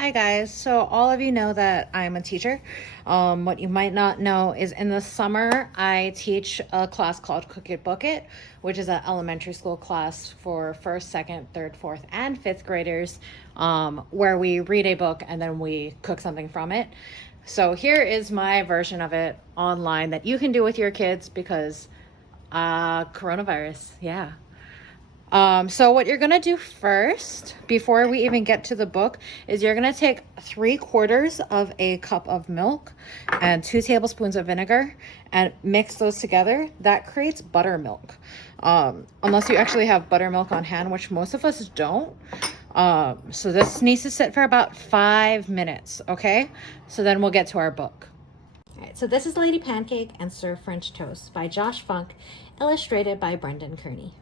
Hi guys. So all of you know that I'm a teacher. What you might not know is in the summer I teach a class called Cook It Book It, which is an elementary school class for first, second, third, fourth, and fifth graders, where we read a book and then we cook something from it. So here is my version of it online that you can do with your kids because coronavirus, yeah. So what you're gonna do first, before we even get to the book, is you're gonna take 3/4 of a cup of milk and 2 tablespoons of vinegar and mix those together. That creates buttermilk. Unless you actually have buttermilk on hand, which most of us don't. So this needs to sit for about 5 minutes, okay? So then we'll get to our book. All right, so this is Lady Pancake and Sir French Toast by Josh Funk, illustrated by Brendan Kearney.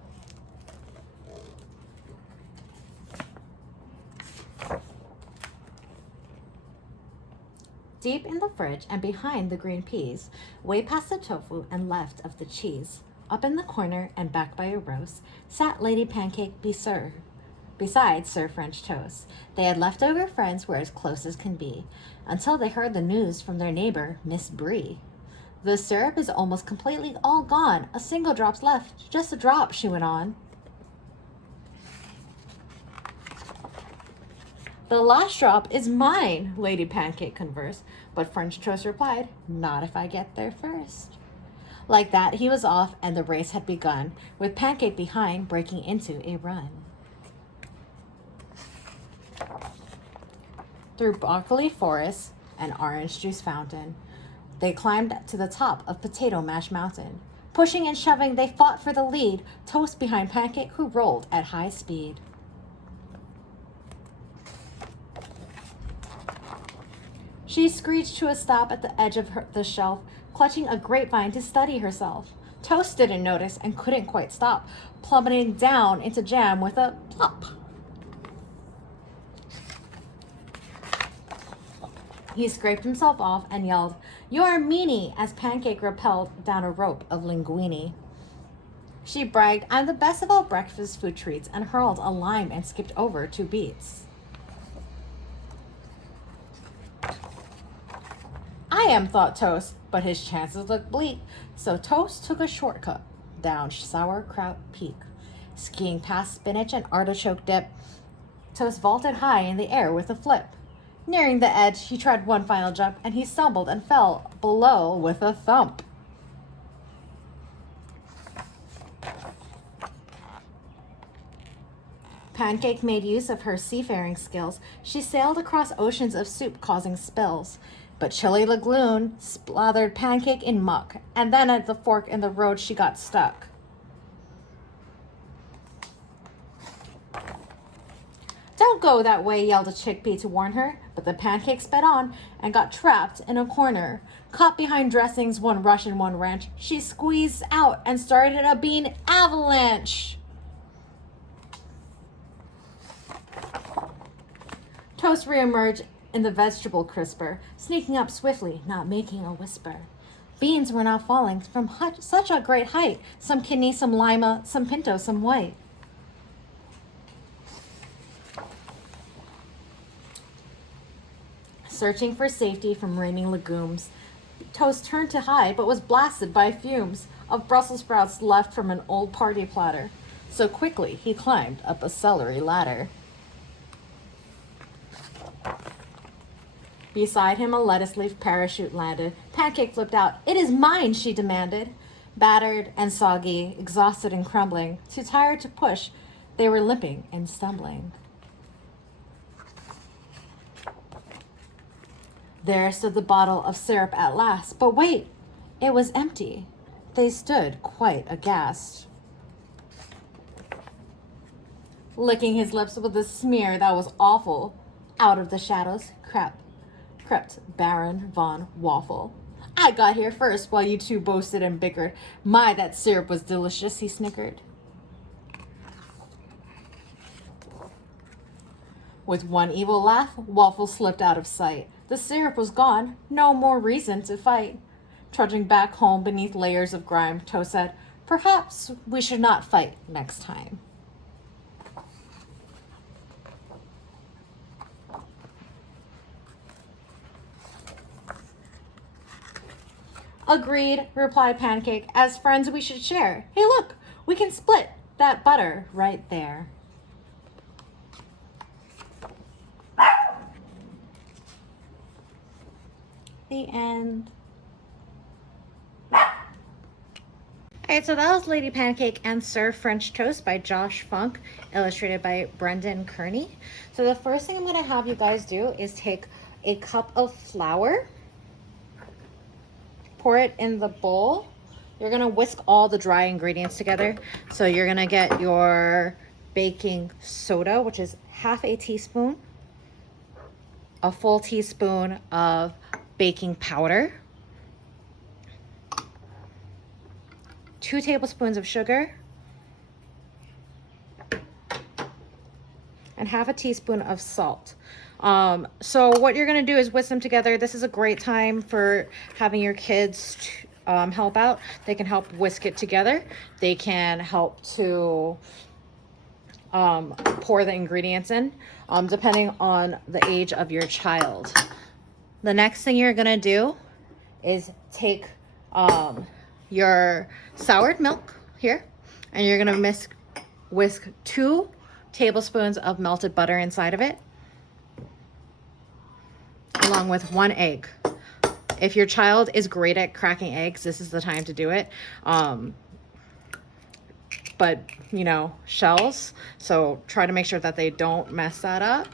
Deep in the fridge and behind the green peas, way past the tofu and left of the cheese, up in the corner and back by a roast, sat Lady Pancake beside Sir French Toast. They had leftover friends were as close as can be, until they heard the news from their neighbor, Miss Brie. The syrup is almost completely all gone. A single drop's left. Just a drop, she went on. The last drop is mine, Lady Pancake conversed, but French Toast replied, not if I get there first. Like that, he was off and the race had begun, with Pancake behind breaking into a run. Through broccoli forests and orange juice fountain, they climbed to the top of Potato Mash Mountain. Pushing and shoving, they fought for the lead, Toast behind Pancake, who rolled at high speed. She screeched to a stop at the edge of the shelf, clutching a grapevine to steady herself. Toast didn't notice and couldn't quite stop, plummeting down into jam with a plop. He scraped himself off and yelled, "You're a meanie," as Pancake rappelled down a rope of linguine. She bragged, "I'm the best of all breakfast food treats," and hurled a lime and skipped over 2 beets. I am, thought Toast, but his chances looked bleak, so Toast took a shortcut down Sauerkraut Peak. Skiing past spinach and artichoke dip, Toast vaulted high in the air with a flip. Nearing the edge, he tried one final jump, and he stumbled and fell below with a thump. Pancake made use of her seafaring skills. She sailed across oceans of soup, causing spills. But Chili Lagoon slathered Pancake in muck, and then at the fork in the road she got stuck. "Don't go that way," yelled a chickpea to warn her, but the Pancake sped on and got trapped in a corner. Caught behind dressings, one rush and one wrench, she squeezed out and started a bean avalanche. Toast reemerged in the vegetable crisper, sneaking up swiftly, not making a whisper. Beans were now falling from such a great height, some kidney, some lima, some pinto, some white. Searching for safety from raining legumes, Toast turned to hide, but was blasted by fumes of Brussels sprouts left from an old party platter. So quickly he climbed up a celery ladder. Beside him, a lettuce leaf parachute landed. Pancake flipped out. "It is mine," she demanded. Battered and soggy, exhausted and crumbling, too tired to push, they were limping and stumbling. There stood the bottle of syrup at last. But wait, it was empty. They stood quite aghast. Licking his lips with a smear that was awful, out of the shadows crept Baron von Waffle. "I got here first while you two boasted and bickered. My, that syrup was delicious," he snickered. With one evil laugh, Waffle slipped out of sight. The syrup was gone. No more reason to fight. Trudging back home beneath layers of grime, Toast said, "Perhaps we should not fight next time." Agreed, replied Pancake. As friends, we should share. Hey, look, we can split that butter right there. The end. Alright, so that was Lady Pancake and Sir French Toast by Josh Funk, illustrated by Brendan Kearney. So the first thing I'm going to have you guys do is take a cup of flour, pour it in the bowl. You're going to whisk all the dry ingredients together. So you're going to get your baking soda, which is half a teaspoon, a full teaspoon of baking powder, 2 tablespoons of sugar, and half a teaspoon of salt. So what you're gonna do is whisk them together. This is a great time for having your kids help out. They can help whisk it together. They can help to pour the ingredients in, depending on the age of your child. The next thing you're gonna do is take your soured milk here, and you're gonna whisk 2 tablespoons of melted butter inside of it, along with 1 egg. If your child is great at cracking eggs, this is the time to do it. But you know, shells, so try to make sure that they don't mess that up.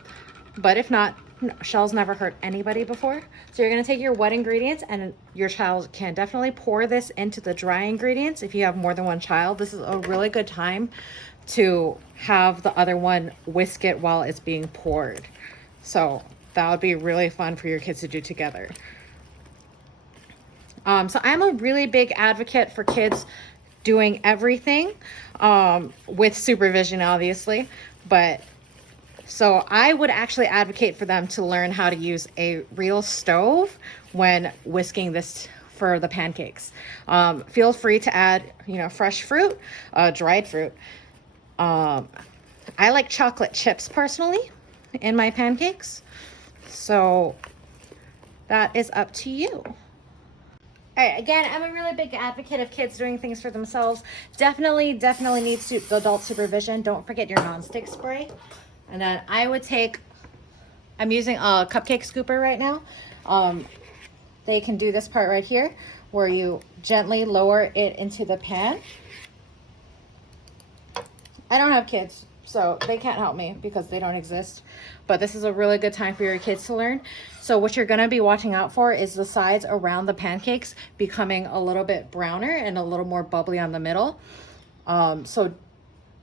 But if not, shells never hurt anybody before. So you're gonna take your wet ingredients, and your child can definitely pour this into the dry ingredients. If you have more than one child, this is a really good time to have the other one whisk it while it's being poured. So that would be really fun for your kids to do together. So I'm a really big advocate for kids doing everything with supervision, obviously, but so I would actually advocate for them to learn how to use a real stove when whisking this for the pancakes. Feel free to add, you know, fresh fruit, dried fruit. I like chocolate chips personally in my pancakes, so that is up to you. All right, again, I'm a really big advocate of kids doing things for themselves. Definitely needs adult supervision. Don't forget your nonstick spray. And then I would take, I'm using a cupcake scooper right now. They can do this part right here, where you gently lower it into the pan. I don't have kids, so they can't help me because they don't exist. But this is a really good time for your kids to learn. So what you're gonna be watching out for is the sides around the pancakes becoming a little bit browner and a little more bubbly on the middle. So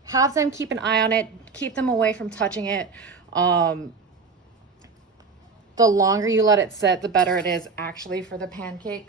have them keep an eye on it, keep them away from touching it. The longer you let it sit, the better it is actually for the pancake.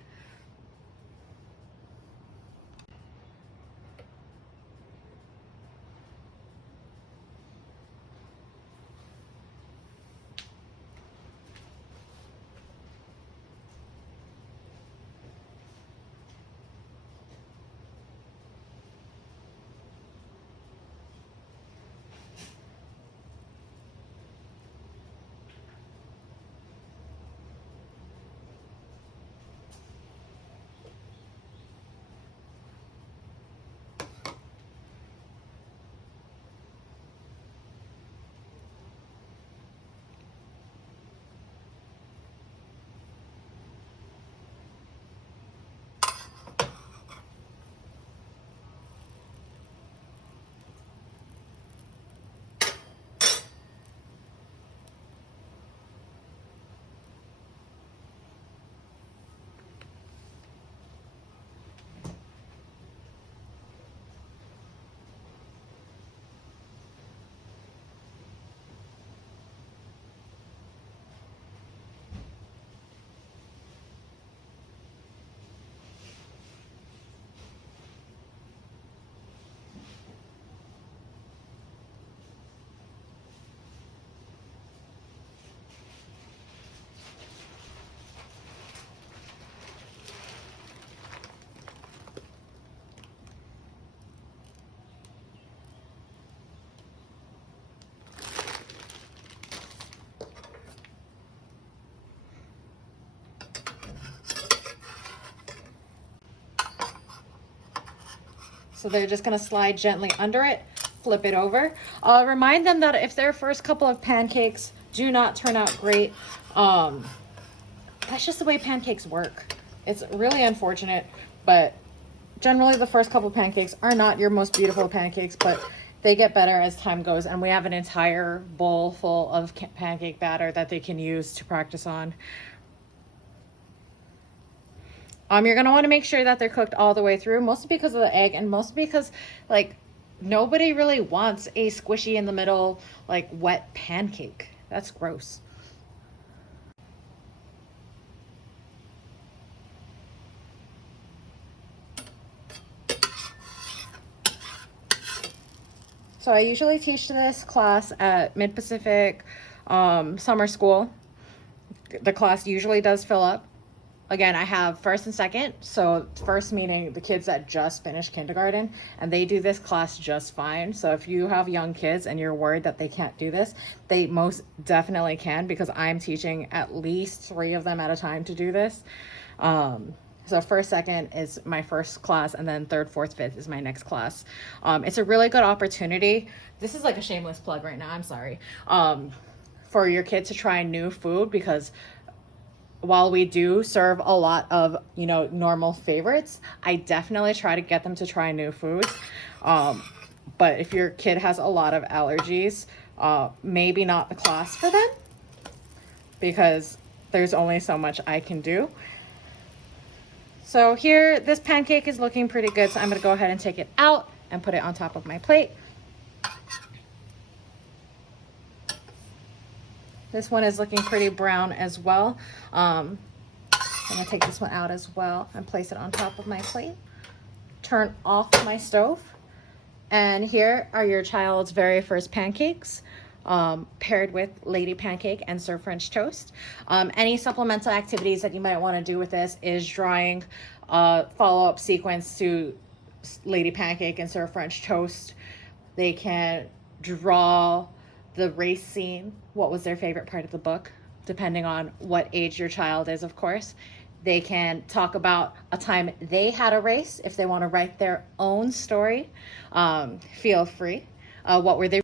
So they're just gonna slide gently under it, flip it over. Remind them that if their first couple of pancakes do not turn out great, that's just the way pancakes work. It's really unfortunate, but generally the first couple pancakes are not your most beautiful pancakes, but they get better as time goes, and we have an entire bowl full of pancake batter that they can use to practice on. You're gonna want to make sure that they're cooked all the way through, mostly because of the egg, and mostly because like nobody really wants a squishy in the middle, like wet pancake. That's gross. So I usually teach this class at Mid-Pacific Summer School. The class usually does fill up. Again, I have first and second. So first meaning the kids that just finished kindergarten, and they do this class just fine. So if you have young kids and you're worried that they can't do this, they most definitely can, because I'm teaching at least 3 of them at a time to do this. So first, second is my first class, and then third, fourth, fifth is my next class. It's a really good opportunity. This is like a shameless plug right now, I'm sorry. For your kids to try new food, because while we do serve a lot of, you know, normal favorites, I definitely try to get them to try new foods. But if your kid has a lot of allergies, maybe not the class for them, because there's only so much I can do. So here, this pancake is looking pretty good, so I'm gonna go ahead and take it out and put it on top of my plate. This one is looking pretty brown as well. I'm gonna take this one out as well and place it on top of my plate. Turn off my stove. And here are your child's very first pancakes, paired with Lady Pancake and Sir French toast. Any supplemental activities that you might want to do with this is drawing follow-up sequence to Lady Pancake and Sir French toast. They can draw the race scene, what was their favorite part of the book, depending on what age your child is, of course. They can talk about a time they had a race if they want to write their own story. Feel free. What were they